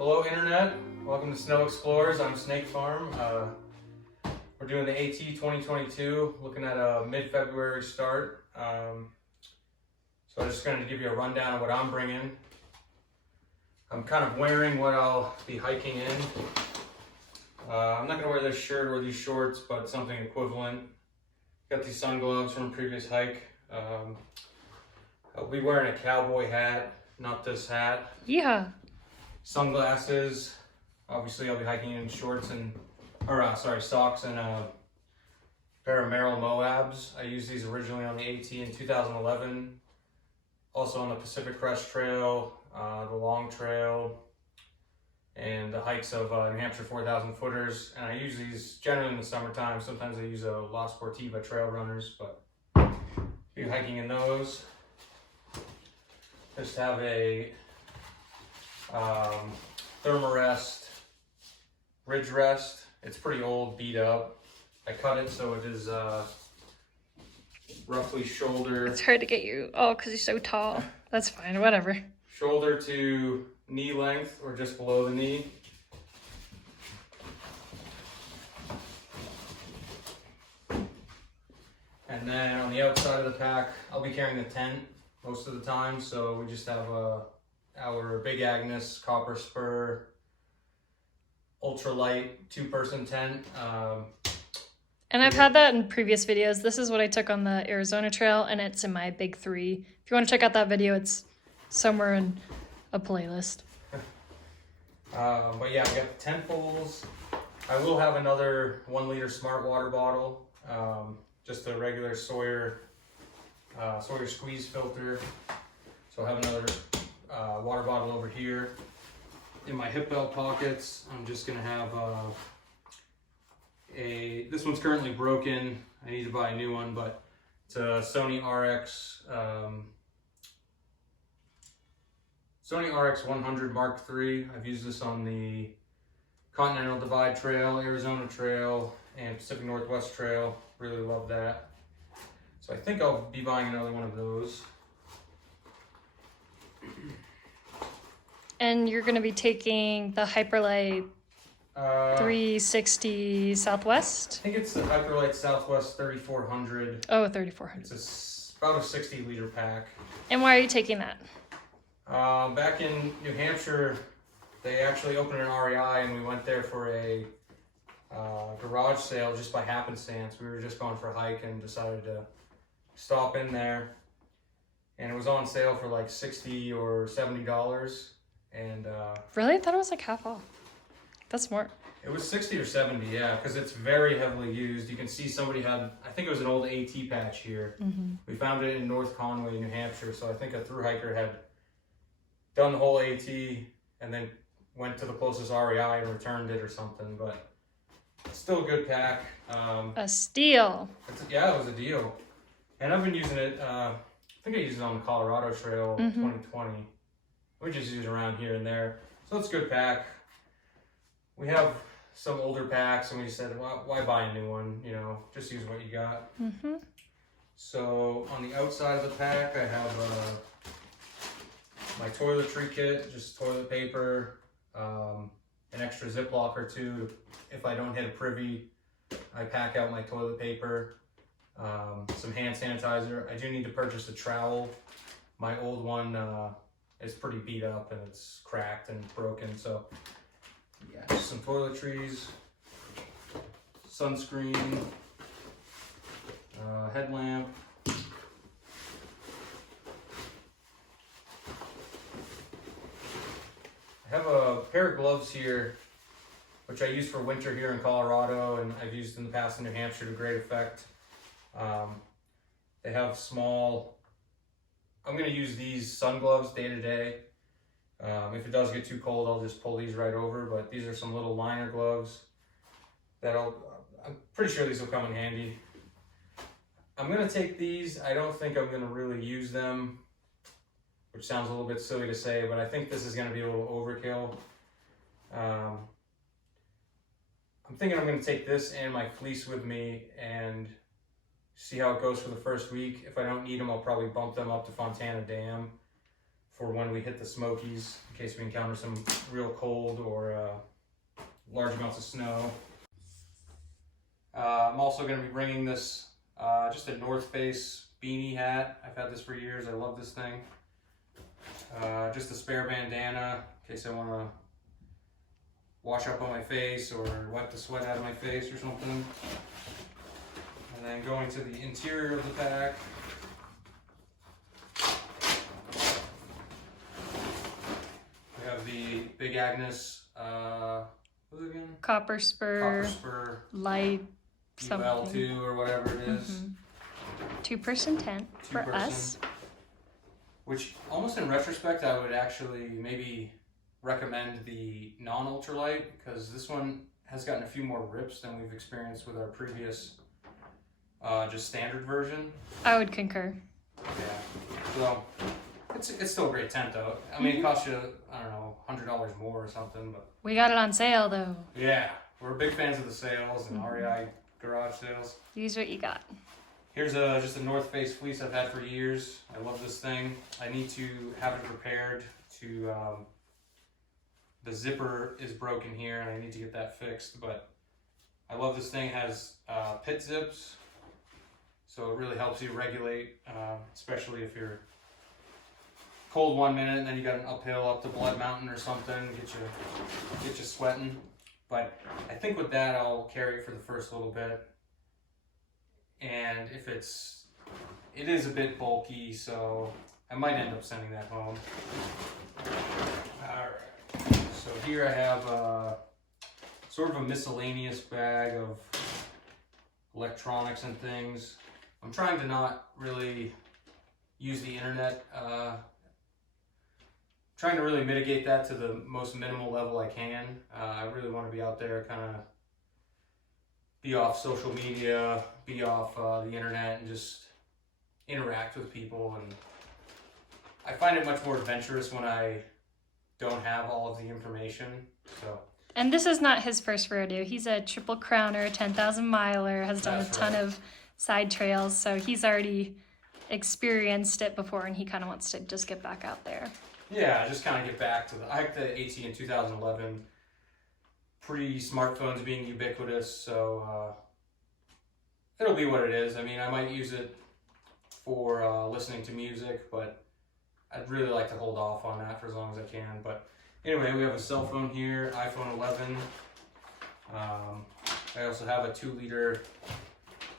Hello Internet, welcome to SnowExplores. I'm Snake Farm. We're doing the AT 2022, looking at a mid-February start. So I'm just going to give you a rundown of what I'm bringing. I'm kind of wearing what I'll be hiking in. I'm not going to wear this shirt or these shorts, but something equivalent. Got these sun gloves from a previous hike. I'll be wearing a cowboy hat, not this hat. Yeah. Sunglasses. Obviously, I'll be hiking in shorts and, socks and a pair of Merrell Moabs. I used these originally on the AT in 2011. Also on the Pacific Crest Trail, the Long Trail, and the hikes of New Hampshire 4,000 footers. And I use these generally in the summertime. Sometimes I use a La Sportiva trail runners, but be hiking in those. Just have a Thermarest ridge rest. It's pretty old, beat up. I cut it so it is roughly shoulder. It's hard to get you. Oh, because you're so tall. That's fine, whatever. Shoulder to knee length or just below the knee. And then on the outside of the pack, I'll be carrying the tent most of the time. So we just have our big Agnes copper Spur ultralight 2-person tent. And I've had that in previous videos. This is what I took on the Arizona Trail, and it's in my big 3. If you want to check out that video, it's somewhere in a playlist. But yeah, I got the tent poles. I will have another 1-liter smart water bottle, just a regular Sawyer squeeze filter. So I have another water bottle over here. In my hip belt pockets, I'm just gonna have this one's currently broken. I need to buy a new one, but it's a Sony RX 100 Mark III. I've used this on the Continental Divide Trail, Arizona Trail, and Pacific Northwest Trail. Really love that. So I think I'll be buying another one of those. And you're going to be taking the Hyperlight 360 Southwest? I think it's the Hyperlight Southwest 3400. Oh, 3400. It's about a 60-liter pack. And why are you taking that? Back in New Hampshire, they actually opened an REI, and we went there for a garage sale just by happenstance. We were just going for a hike and decided to stop in there, and it was on sale for like $60 or $70. And really? I thought it was like half off. That's smart. It was 60 or 70, yeah, because it's very heavily used. You can see somebody had, I think it was an old AT patch here. Mm-hmm. We found it in North Conway, New Hampshire, so I think a thru hiker had done the whole AT and then went to the closest REI and returned it or something, but it's still a good pack. A steal. Yeah, it was a deal. And I've been using it, I think I used it on the Colorado Trail 2020. We just use it around here and there. So it's a good pack. We have some older packs, and we said, well, why buy a new one? You know, just use what you got. Mm-hmm. So on the outside of the pack, I have my toiletry kit, just toilet paper, an extra Ziploc or two. If I don't hit a privy, I pack out my toilet paper, some hand sanitizer. I do need to purchase a trowel. My old one is pretty beat up and it's cracked and broken, so yeah, just some toiletries, sunscreen, headlamp. I have a pair of gloves here, which I use for winter here in Colorado, and I've used in the past in New Hampshire to great effect. They have small, I'm going to use these sun gloves day to day. If it does get too cold, I'll just pull these right over, but these are some little liner gloves I'm pretty sure these will come in handy. I'm going to take these. I don't think I'm going to really use them, which sounds a little bit silly to say, but I think this is going to be a little overkill. I'm thinking I'm going to take this and my fleece with me and see how it goes for the first week. If I don't need them, I'll probably bump them up to Fontana Dam for when we hit the Smokies, in case we encounter some real cold or large amounts of snow. I'm also going to be bringing this, just a North Face beanie hat. I've had this for years. I love this thing. Just a spare bandana in case I want to wash up on my face or wipe the sweat out of my face or something. And then going to the interior of the pack. We have the big Agnes, what was it again? Copper Spur. Copper Spur. Light something. UL2 or whatever it is. 2-person tent for us. Which, almost in retrospect, I would actually maybe recommend the non-ultralight, because this one has gotten a few more rips than we've experienced with our previous just standard version. I would concur. Yeah. So, it's still a great tent though. I mean, it costs you, I don't know, $100 more or something, but... We got it on sale though. Yeah. We're big fans of the sales and REI garage sales. Use what you got. Here's just a North Face fleece I've had for years. I love this thing. I need to have it repaired to, the zipper is broken here and I need to get that fixed, but I love this thing. It has pit zips, so it really helps you regulate, especially if you're cold one minute and then you got an uphill up to Blood Mountain or something, get you sweating. But I think with that I'll carry it for the first little bit. And if it is a bit bulky, so I might end up sending that home. Alright, so here I have sort of a miscellaneous bag of electronics and things. I'm trying to not really use the internet, trying to really mitigate that to the most minimal level I can. I really want to be out there, kind of be off social media, be off the internet, and just interact with people. And I find it much more adventurous when I don't have all of the information. So. And this is not his first rodeo. He's a Triple Crowner, 10,000 miler, has done a ton of side trails, so he's already experienced it before, and he kind of wants to just get back out there. Yeah, just kind of get back to I hiked the AT in 2011. Pre-smartphones being ubiquitous, so it'll be what it is. I mean, I might use it for listening to music, but I'd really like to hold off on that for as long as I can. But anyway, we have a cell phone here, iPhone 11. I also have a 2-liter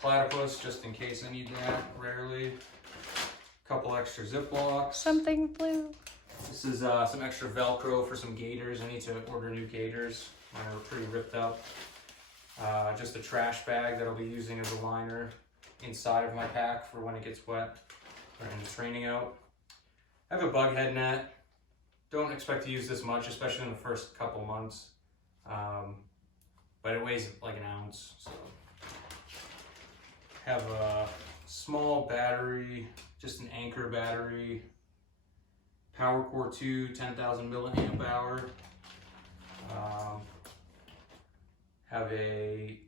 platypus just in case I need that, rarely. A couple extra Ziplocs. Something blue. This is some extra Velcro for some gaiters. I need to order new gaiters. Mine are pretty ripped up. Just a trash bag that I'll be using as a liner inside of my pack for when it gets wet or in the training out. I have a bug head net. Don't expect to use this much, especially in the first couple months. But it weighs like an ounce. So. Have a small battery, just an Anchor battery. Power Core 2, 10,000 milliamp hour. Have a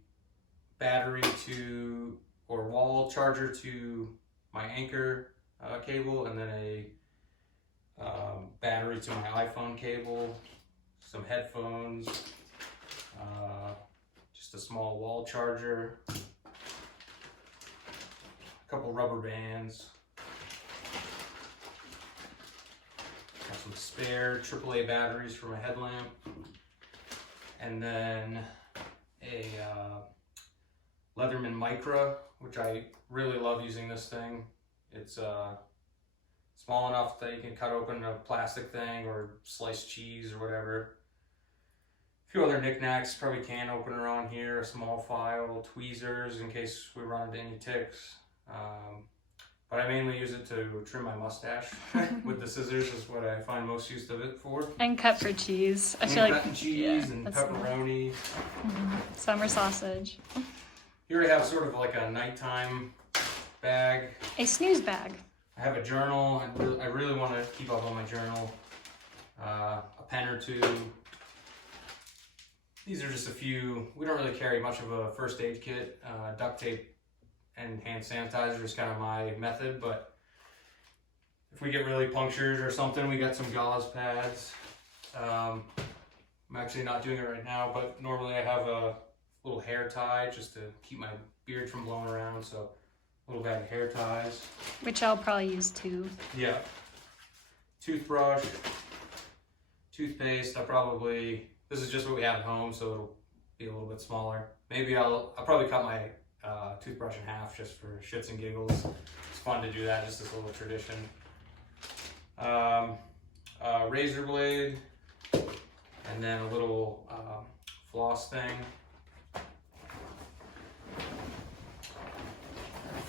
battery to, or wall charger to my Anchor cable, and then a battery to my iPhone cable, some headphones, just a small wall charger, a couple rubber bands, got some spare AAA batteries for my headlamp, and then a Leatherman Micra, which I really love using this thing. It's small enough that you can cut open a plastic thing or slice cheese or whatever. A few other knickknacks, probably can opener on here, a small file, tweezers in case we run into any ticks. But I mainly use it to trim my mustache with the scissors is what I find most use of it for. And cut for cheese. I feel like cutting cheese and pepperoni. Summer sausage. Here I have sort of like a nighttime bag. A snooze bag. I have a journal. I really want to keep up on my journal. A pen or two. These are just a few. We don't really carry much of a first aid kit. Duct tape and hand sanitizer is kind of my method, but if we get really punctured or something, we got some gauze pads. I'm actually not doing it right now, but normally I have a little hair tie just to keep my beard from blowing around, so a little bag of hair ties. Which I'll probably use too. Yeah. Toothbrush, toothpaste. This is just what we have at home, so it'll be a little bit smaller. Maybe I'll probably cut my toothbrush in half just for shits and giggles. It's fun to do that, just as a little tradition. Razor blade, and then a little floss thing.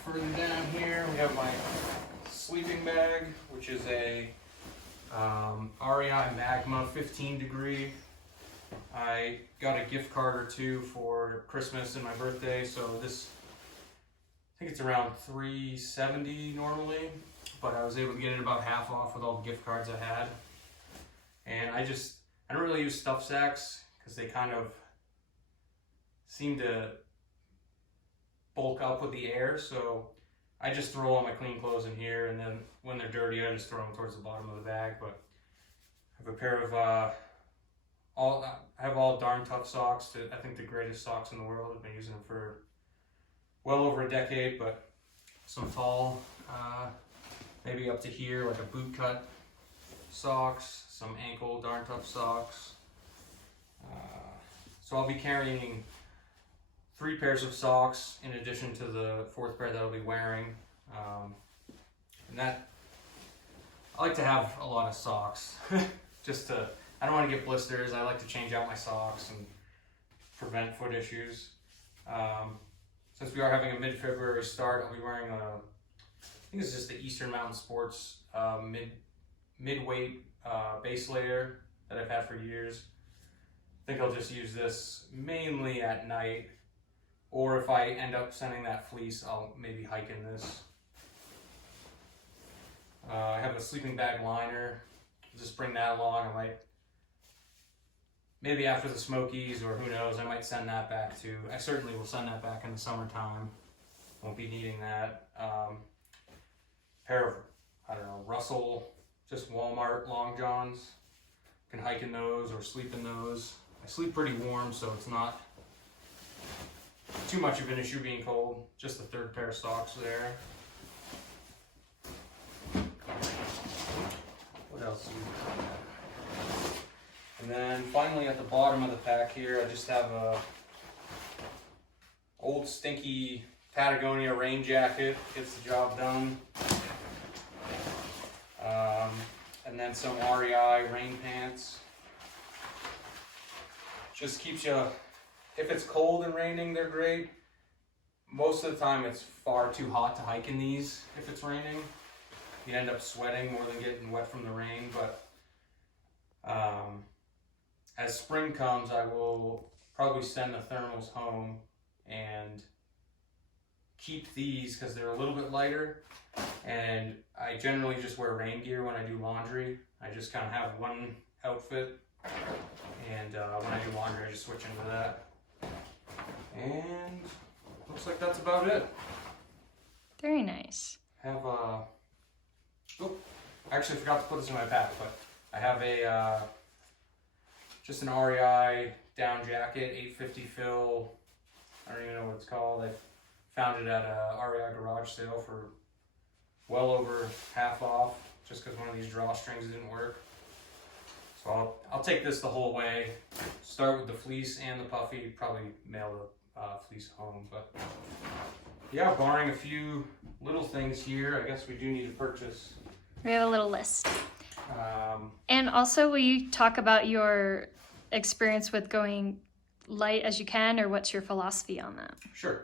Further down here, we have my sleeping bag, which is a REI Magma 15 degree. I got a gift card or two for Christmas and my birthday, so this, I think it's around $3.70 normally, but I was able to get it about half off with all the gift cards I had. And I don't really use stuff sacks because they kind of seem to bulk up with the air, so I just throw all my clean clothes in here, and then when they're dirty I just throw them towards the bottom of the bag. But I have a pair of I have all darn tough socks, I think the greatest socks in the world. I've been using them for well over a decade, but some tall, maybe up to here, like a boot cut socks, some ankle darn tough socks. So I'll be carrying 3 pairs of socks in addition to the 4th pair that I'll be wearing. And that, I like to have a lot of socks. I don't want to get blisters. I like to change out my socks and prevent foot issues. Since we are having a mid-February start, I'll be wearing I think it's just the Eastern Mountain Sports mid-weight base layer that I've had for years. I think I'll just use this mainly at night, or if I end up sending that fleece, I'll maybe hike in this. I have a sleeping bag liner. I'll just bring that along. I might, maybe after the Smokies, or who knows, I might send that back too. I certainly will send that back in the summertime. Won't be needing that. Pair of, I don't know, Russell, just Walmart long johns. Can hike in those or sleep in those. I sleep pretty warm, so it's not too much of an issue being cold. Just the 3rd pair of socks there. What else do we have? And then finally at the bottom of the pack here, I just have a old stinky Patagonia rain jacket. Gets the job done. And then some REI Rain Pants. Just keeps you, if it's cold and raining, they're great. Most of the time it's far too hot to hike in these if it's raining. You end up sweating more than getting wet from the rain, but as spring comes, I will probably send the thermals home and keep these because they're a little bit lighter, and I generally just wear rain gear when I do laundry. I just kind of have one outfit, and when I do laundry I just switch into that. And looks like that's about it. Very nice. Have a, oh, I actually forgot to put this in my pack, but I have a just an REI down jacket, 850 fill. I don't even know what it's called. I found it at a REI garage sale for well over half off, just because one of these drawstrings didn't work. So I'll take this the whole way. Start with the fleece and the puffy. Probably mail the fleece home, but yeah, barring a few little things here, I guess we do need to purchase. We have a little list. And also, will you talk about your experience with going light as you can, or what's your philosophy on that? Sure.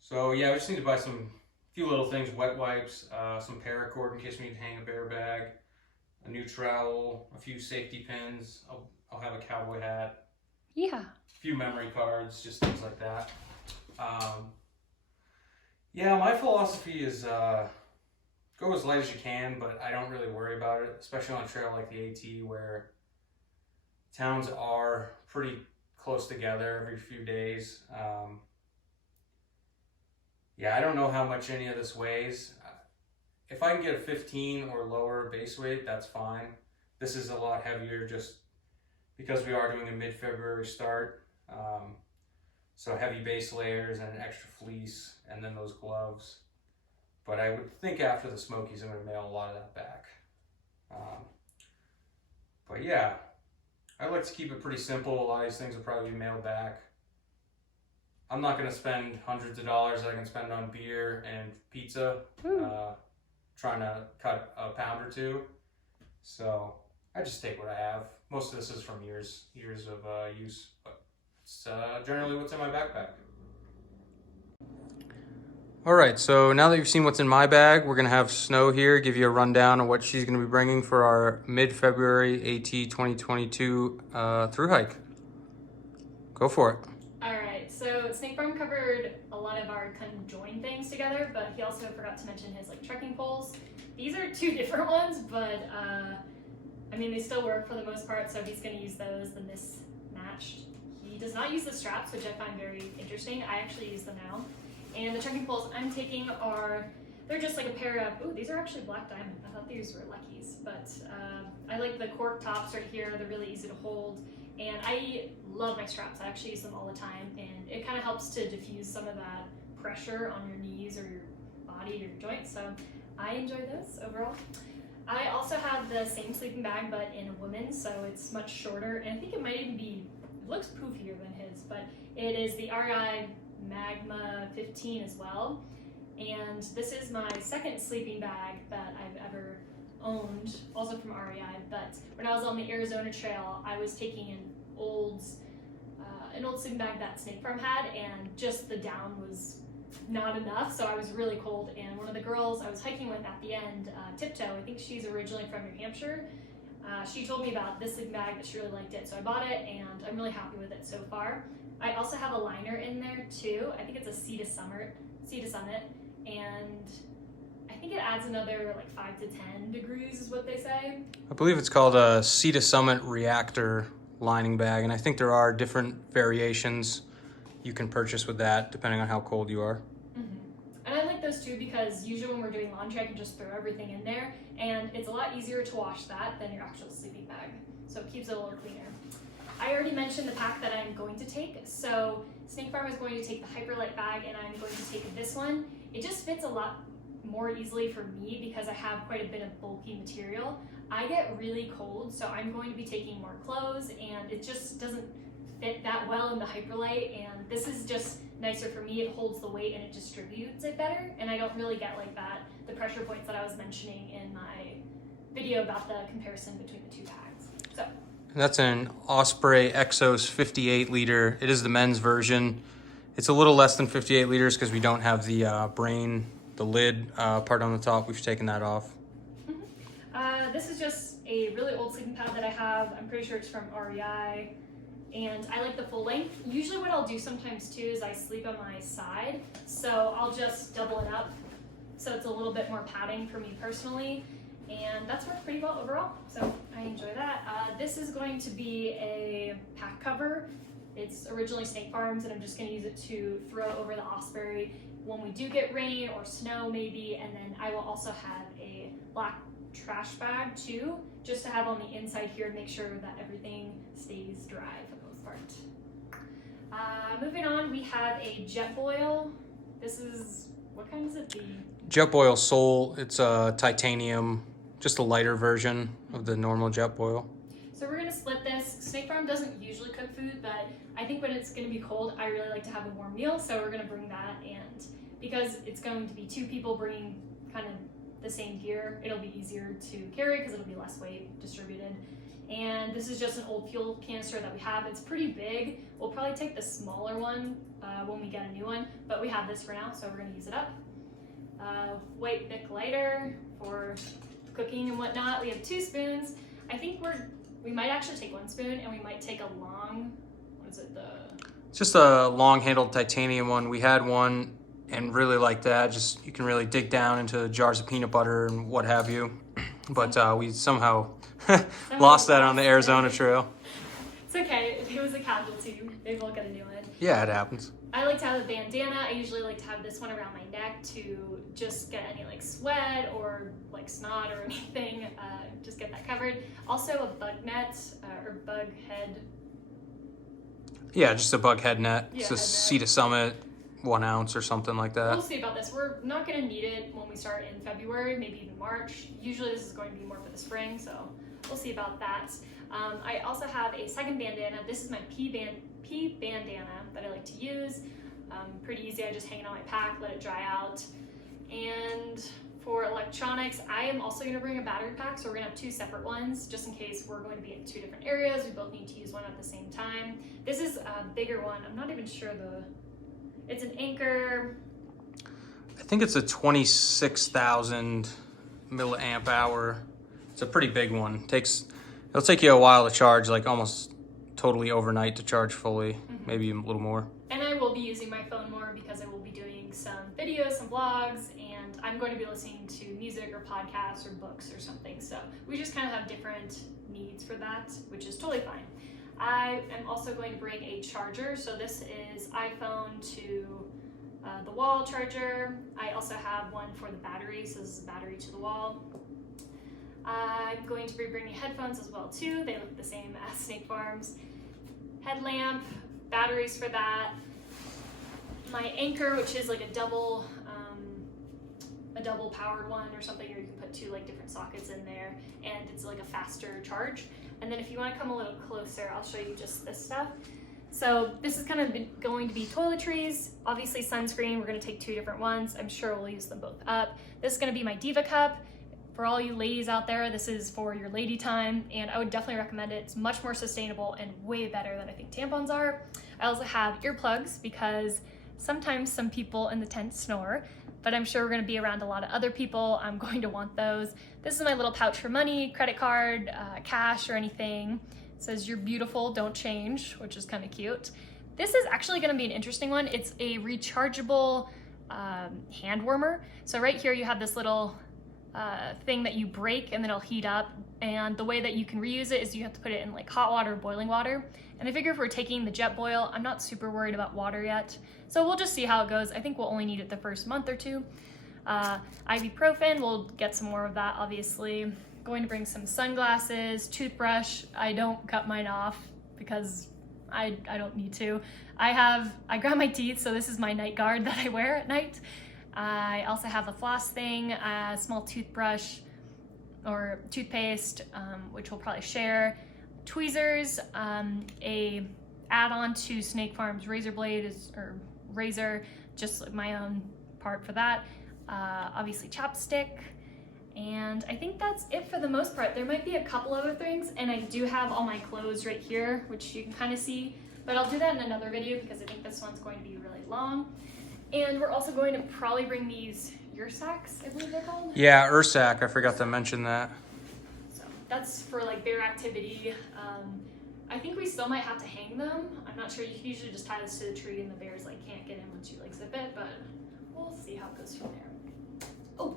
So yeah, we just need to buy some few little things: wet wipes, some paracord in case we need to hang a bear bag, a new trowel, a few safety pins. I'll have a cowboy hat. Yeah. A few memory cards, just things like that. Yeah, my philosophy is go as light as you can, but I don't really worry about it, especially on a trail like the AT where towns are pretty close together every few days. Yeah, I don't know how much any of this weighs. if I can get a 15 or lower base weight, that's fine. This is a lot heavier just because we are doing a mid-February start. So heavy base layers and an extra fleece and then those gloves. But I would think after the Smokies, I'm going to mail a lot of that back. But yeah, I like to keep it pretty simple. A lot of these things will probably be mailed back. I'm not going to spend hundreds of dollars that I can spend on beer and pizza, trying to cut a pound or two. So I just take what I have. Most of this is from years of use, but it's generally what's in my backpack. All right, so now that you've seen what's in my bag, we're gonna have Snow here give you a rundown of what she's gonna be bringing for our mid-February AT 2022 through hike. Go for it. All right, so Snake Farm covered a lot of our conjoined things together, but he also forgot to mention his like trekking poles. These are two different ones, but I mean, they still work for the most part, so he's gonna use those, the mismatched. He does not use the straps, which I find very interesting. I actually use them now. And the trekking poles I'm taking they're just like a pair of, ooh, these are actually black diamond. I thought these were Luckies, but I like the cork tops right here. They're really easy to hold. And I love my straps. I actually use them all the time. And it kind of helps to diffuse some of that pressure on your knees or your body or your joints. So I enjoy those overall. I also have the same sleeping bag, but in a women's, so it's much shorter. And I think it might even be, it looks poofier than his, but it is the REI Magma 15 as well. And this is my second sleeping bag that I've ever owned, also from REI. But when I was on the Arizona Trail, I was taking an old sleeping bag that Snake Farm had, and just the down was not enough, so I was really cold. And one of the girls I was hiking with at the end, Tiptoe, I think she's originally from New Hampshire, she told me about this sleeping bag, that she really liked it, so I bought it, and I'm really happy with it so far. I also have a liner in there too. I think it's a Sea to Summit, and I think it adds another like 5 to 10 degrees is what they say. I believe it's called a Sea to Summit Reactor lining bag, and I think there are different variations you can purchase with that depending on how cold you are. And I like those too because usually when we're doing laundry, I can just throw everything in there, and it's a lot easier to wash that than your actual sleeping bag, so it keeps it a little cleaner. I already mentioned the pack that I'm going to take. So Snake Farm is going to take the Hyperlight bag, and I'm going to take this one. It just fits a lot more easily for me because I have quite a bit of bulky material. I get really cold, so I'm going to be taking more clothes, and it just doesn't fit that well in the Hyperlight, and this is just nicer for me. It holds the weight and it distributes it better, and I don't really get like that, the pressure points that I was mentioning in my video about the comparison between the two bags. So. That's an Osprey Exos 58 liter. It is the men's version. It's a little less than 58 liters because we don't have the the lid part on the top. We've taken that off. This is just a really old sleeping pad that I have. I'm pretty sure it's from REI. And I like the full length. Usually what I'll do sometimes too is I sleep on my side. So I'll just double it up so it's a little bit more padding for me personally. And that's worked pretty well overall, so I enjoy that. This is going to be a pack cover. It's originally Snake Farm's, and I'm just gonna use it to throw over the Osprey when we do get rain or snow maybe, and then I will also have a black trash bag too, just to have on the inside here and make sure that everything stays dry for the most part. Moving on, we have a Jetboil. This is, what kind is it? The Jetboil Soul. It's a titanium, just a lighter version of the normal Jetboil. So we're gonna split this. Snake Farm doesn't usually cook food, but I think when it's gonna be cold, I really like to have a warm meal, so we're gonna bring that, and because it's going to be two people bringing kind of the same gear, it'll be easier to carry because it'll be less weight distributed. And this is just an old fuel canister that we have. It's pretty big. We'll probably take the smaller one when we get a new one, but we have this for now, so we're gonna use it up. White Bic lighter for cooking and whatnot. We have 2 spoons. I think we might actually take 1 spoon, and we might take a long, what is it, It's just a long-handled titanium one. We had one and really liked that. Just, you can really dig down into jars of peanut butter and what have you. But we somehow lost that on the Arizona Trail. It's okay. It was a casualty. Maybe we'll get a new one. Yeah, it happens. I like to have a bandana. I usually like to have this one around my neck to just get any like sweat or like snot or anything, just get that covered. Also a bug net or bug head. Yeah, just a bug head net. Yeah, It's a head net. Sea to Summit, 1 ounce or something like that. We'll see about this. We're not going to need it when we start in February, maybe even March. Usually this is going to be more for the spring, so we'll see about that. I also have a second bandana. This is my pea bandana that I like to use. Pretty easy. I just hang it on my pack, let it dry out. And for electronics, I am also going to bring a battery pack, so we're going to have 2 separate ones just in case we're going to be in 2 different areas. We both need to use one at the same time. This is a bigger one. I'm not even sure it's an Anchor. I think it's a 26,000 milliamp hour. It's a pretty big one. It'll take you a while to charge, like almost totally overnight to charge fully, maybe a little more. And I will be using my phone more because I will be doing some videos, some vlogs, and I'm going to be listening to music or podcasts or books or something. So we just kind of have different needs for that, which is totally fine. I am also going to bring a charger. So this is iPhone to the wall charger. I also have one for the battery, so this is battery to the wall. I'm going to be bringing headphones as well too. They look the same as Snake Farm's. Headlamp, batteries for that. My Anchor, which is like a double powered one or something, or you can put 2 like different sockets in there, and it's like a faster charge. And then if you want to come a little closer, I'll show you just this stuff. So this is kind of going to be toiletries. Obviously sunscreen, we're going to take 2 different ones. I'm sure we'll use them both up. This is going to be my Diva Cup. For all you ladies out there, this is for your lady time, and I would definitely recommend it. It's much more sustainable and way better than I think tampons are. I also have earplugs because sometimes some people in the tent snore, but I'm sure we're going to be around a lot of other people. I'm going to want those. This is my little pouch for money, credit card, cash, or anything. It says, "You're beautiful, don't change," which is kind of cute. This is actually going to be an interesting one. It's a rechargeable hand warmer. So right here you have this little thing that you break and then it'll heat up, and the way that you can reuse it is you have to put it in like hot water or boiling water. And I figure if we're taking the Jetboil, I'm not super worried about water yet, so we'll just see how it goes. I think we'll only need it the first month or 2. Ibuprofen, we'll get some more of that obviously. Going to bring some sunglasses, toothbrush. I don't cut mine off because I don't need to. I grind my teeth, so this is my night guard that I wear at night. I also have a floss thing, a small toothbrush or toothpaste, which we'll probably share. Tweezers, a add-on to Snake Farm's razor blade or razor, just my own part for that. Obviously chapstick, and I think that's it for the most part. There might be a couple other things, and I do have all my clothes right here, which you can kind of see, but I'll do that in another video because I think this one's going to be really long. And we're also going to probably bring these sacks, I believe they're called. Yeah, Ursac, I forgot to mention that. So that's for like bear activity. I think we still might have to hang them. I'm not sure. You can usually just tie this to the tree and the bears like can't get in once you like zip it, but we'll see how it goes from there. Oh,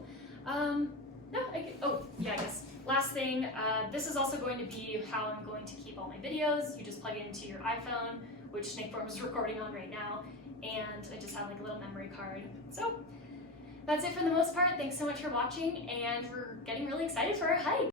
I guess last thing, this is also going to be how I'm going to keep all my videos. You just plug it into your iPhone, which Snake Farm is recording on right now, and I just have like a little memory card. So that's it for the most part. Thanks so much for watching, and we're getting really excited for our hike.